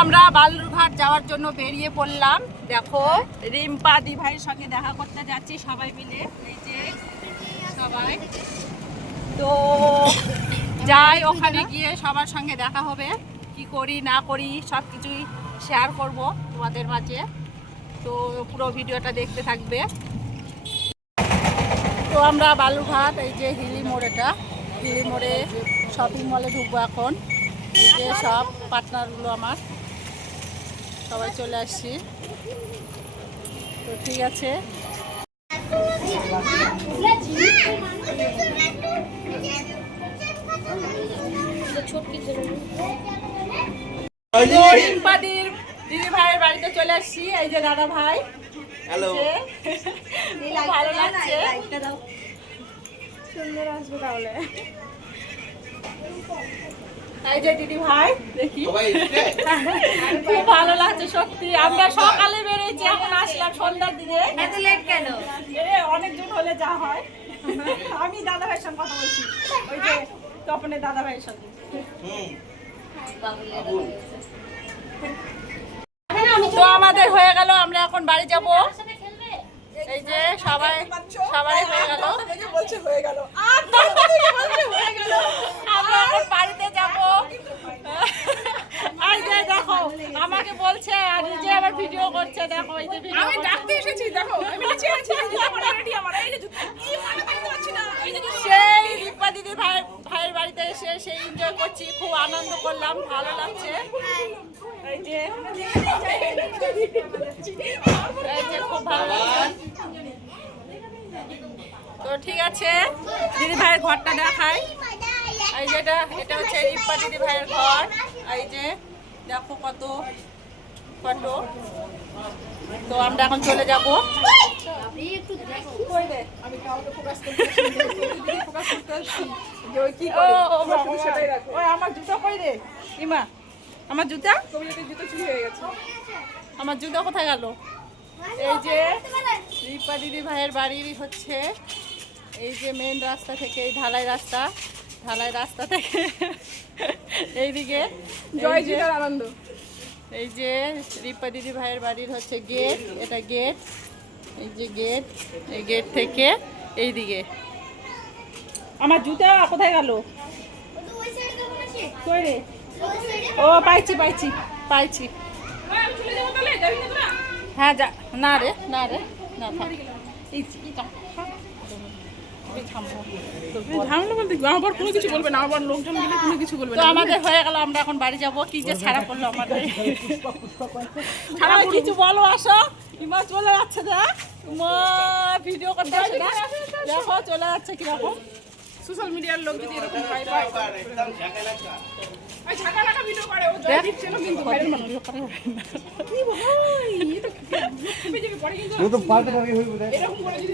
আমরা বালুরঘাট যাওয়ার জন্য বেরিয়ে পড়লাম। দেখো, রিম্পা দি ভাইয়ের সঙ্গে দেখা করতে যাচ্ছি সবাই মিলে। সবাই। তো যাই, ওখানে গিয়ে সবার সঙ্গে দেখা হবে। কি করি, না করি, সব কিছুই শেয়ার করব তোমাদের মাঝে। তো পুরো ভিডিওটা দেখতে থাকবে। তো আমরা বালুরঘাট, এই যে হিলি মোড়েটা হিলি মোড়ে শপিং মলে ঢুকবো এখন। এই যে সব পার্টনারগুলো আমার। সবাই চলে আসছি। তো ঠিক আছে। তো রিম্পাদির দিদি ভাইয়ের বাড়িতে চলে আসছি এই যে দাদা ভাই। হ্যালো ভালো লাগছে। সুন্দর আসবে তাহলে। এই যে দিদি ভাই দেখি। খুব ভালো লাগছে সত্যি। আমরা সকালে বেরিয়েছি এখন আসলাম সন্ধ্যার দিকে। এত লেট কেন? এ অনেকজন হলে যা হয়। আমি দাদা ভাইয়ের সঙ্গে কথা বলছি। ওই যে তপনের দাদা ভাইয়ের সঙ্গে। তো আমাদের হয়ে গেল আমরা এখন বাড়ি যাব। এই যে সবাই সবাই হয়ে গেল। বলছে হয়ে গেল আমরা এখন বাড়িতে যাব এই যে দেখো আমাকে বলছে আর নিজে আবার ভিডিও করছে দেখো এই যে ভিডিও আমি ডাকতে এসেছি দেখো আমি নিচে আছি এই জুতো পরে রেডি আমার এই যে কি মানে দেখতে পাচ্ছি না এই যে সেই রিপা দিদি ভাই ভাইয়ের বাড়িতে এসে সেই এনজয় করছি খুব আনন্দ করলাম ভালো লাগছে। এই যে এই যে খুব ভালো লাগছে। তো ঠিক আছে দিদি ভাইয়ের ঘরটা দেখাই। এই যেটা এটা হচ্ছে রিপা দিদি ভাইয়ের ঘর। এই যে দেখো কত কত তো আমরা এখন চলে যাব। আমার জুতো কই রে? ইমা আমার জুতা? জুতো চুরি হয়ে গেছে। আমার জুতো কোথায় গেল? এই যে রিপা দিদি ভাইয়ের বাড়ির হচ্ছে। এই যে মেন রাস্তা থেকে এই ঢালাই রাস্তা। ঢালাই রাস্তা থেকে এইদিকে জয় জিতার আনন্দ। এই যে রিপা দিদি ভাইয়ের বাড়ির হচ্ছে গেট, এটা গেট, এই যে গেট, এই গেট থেকে এইদিকে। আমার জুতা কোথায় গেল? ও, পাইছি পাইছি পাইছি। হ্যাঁ যা, না রে না রে, না থাক। ঝামেলা বলতে আবার কোনো কিছু বলবে না আবার লোকজন মিলে কোনো কিছু বলবে না। আমাদের হয়ে গেল আমরা এখন বাড়ি যাব। কি যে ছাড়া করল আমাদের? ছাড়া কিছু বলো আসো। ইমা চলে যাচ্ছে না মা ভিডিও করতে আসে না দেখো চলে যাচ্ছে কীরকম। সোশ্যাল মিডিয়ার লোক যদি এরকম ভয় পায় এবার ঝাঁকা লাগা। ওই ছাকা নাকা ভিডিও করে ও জয় দিচ্ছিল কিন্তু ভাইরাল মানুষ। কি ভাই? এটা লোক খেপে কিন্তু ও তো পাল্টে পাল্টে হয়ে এরকম করে যদি